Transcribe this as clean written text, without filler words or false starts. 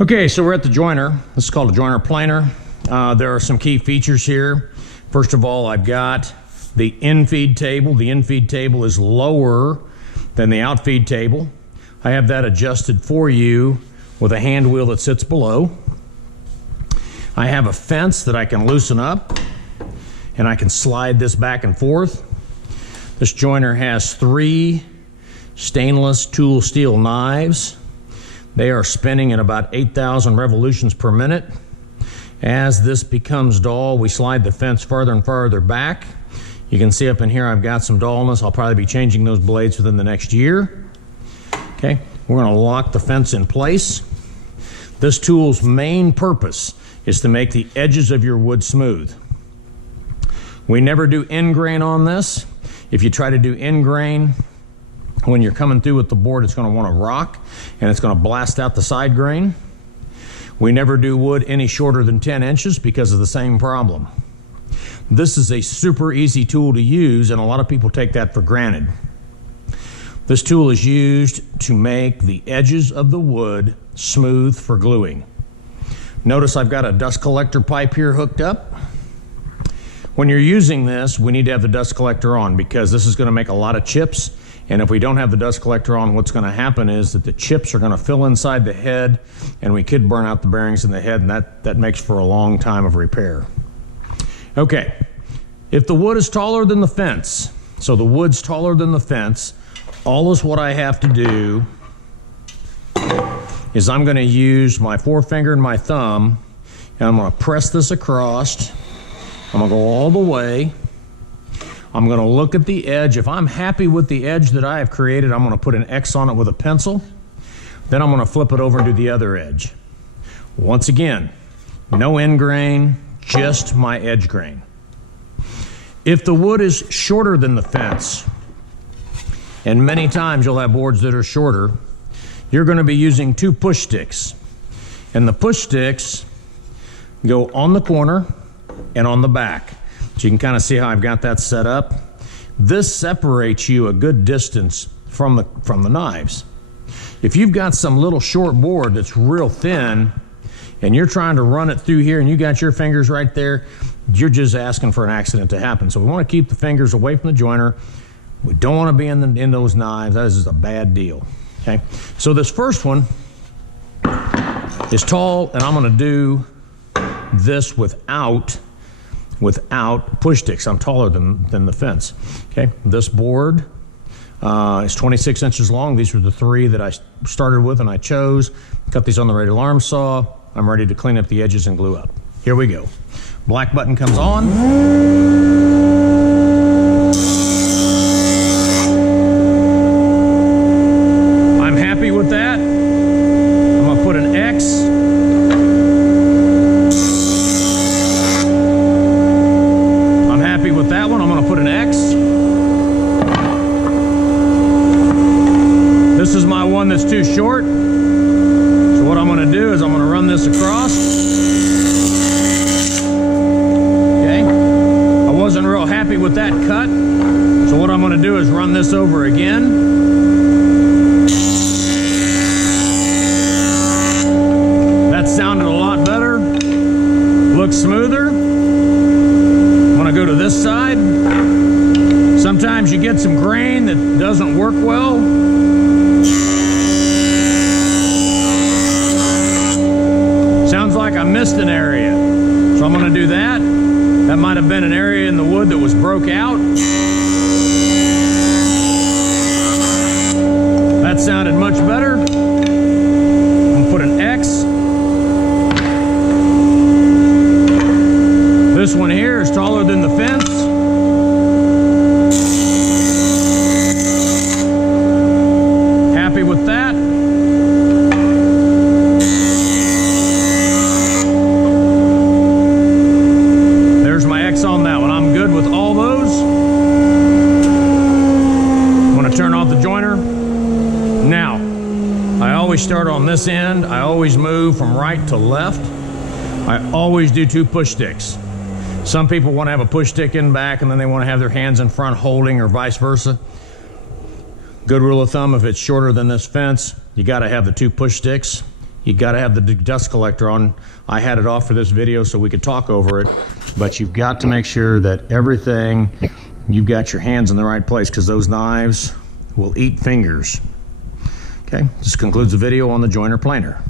Okay, so we're at the joiner. This is called a joiner planer. There are some key features here. First of all, I've got the in-feed table. The in-feed table is lower than the out-feed table. I have that adjusted for you with a hand wheel that sits below. I have a fence that I can loosen up, and I can slide this back and forth. This joiner has 3 stainless tool steel knives. They are spinning at about 8,000 revolutions per minute. As this becomes dull, we slide the fence farther and farther back. You can see up in here I've got some dullness. I'll probably be changing those blades within the next year. Okay, we're going to lock the fence in place. This tool's main purpose is to make the edges of your wood smooth. We never do end grain on this. If you try to do end grain, when you're coming through with the board, it's going to want to rock and it's going to blast out the side grain. We never do wood any shorter than 10 inches because of the same problem. This is a super easy tool to use, and a lot of people take that for granted. This tool is used to make the edges of the wood smooth for gluing. Notice I've got a dust collector pipe here hooked up. When you're using this, we need to have the dust collector on because this is going to make a lot of chips. And if we don't have the dust collector on, what's going to happen is that the chips are going to fill inside the head, and we could burn out the bearings in the head, and that makes for a long time of repair. Okay, if the wood is taller than the fence, so the wood's taller than the fence, all is what I have to do is I'm going to use my forefinger and my thumb, and I'm going to press this across. I'm going to go all the way. I'm going to look at the edge. If I'm happy with the edge that I have created, I'm going to put an X on it with a pencil. Then I'm going to flip it over and do the other edge. Once again, no end grain, just my edge grain. If the wood is shorter than the fence, and many times you'll have boards that are shorter, you're going to be using 2 push sticks. And the push sticks go on the corner and on the back. So you can kind of see how I've got that set up. This separates you a good distance from the knives. If you've got some little short board that's real thin and you're trying to run it through here and you got your fingers right there, you're just asking for an accident to happen. So we want to keep the fingers away from the joiner. We don't want to be in those knives. That is a bad deal. Okay. So this first one is tall, and I'm going to do this without push sticks. I'm taller than the fence. Okay, this board is 26 inches long. These were the 3 that I started with and I chose. Cut these on the radial arm saw. I'm ready to clean up the edges and glue up. Here we go. Black button comes on. I'm happy with that. I'm going to put an X. With that one, I'm going to put an X. This is my one that's too short. So what I'm going to do is I'm going to run this across. Okay. I wasn't real happy with that cut. So what I'm going to do is run this over again. That sounded a lot better. Looks smoother. Go to this side. Sometimes you get some grain that doesn't work well. Sounds like I missed an area. So I'm going to do that. That might have been an area in the wood that was broke out. That sounded much better. I'm going to put an X. This one here is taller than the fence. Happy with that. There's my X on that one. I'm good with all those. I'm going to turn off the joiner. Now, I always start on this end. I always move from right to left. I always do 2 push sticks. Some people want to have a push stick in back and then they want to have their hands in front holding, or vice versa. Good rule of thumb, if it's shorter than this fence, you got to have the 2 push sticks. You got to have the dust collector on. I had it off for this video so we could talk over it, but you've got to make sure that everything, you've got your hands in the right place, because those knives will eat fingers. Okay, this concludes the video on the joiner planer.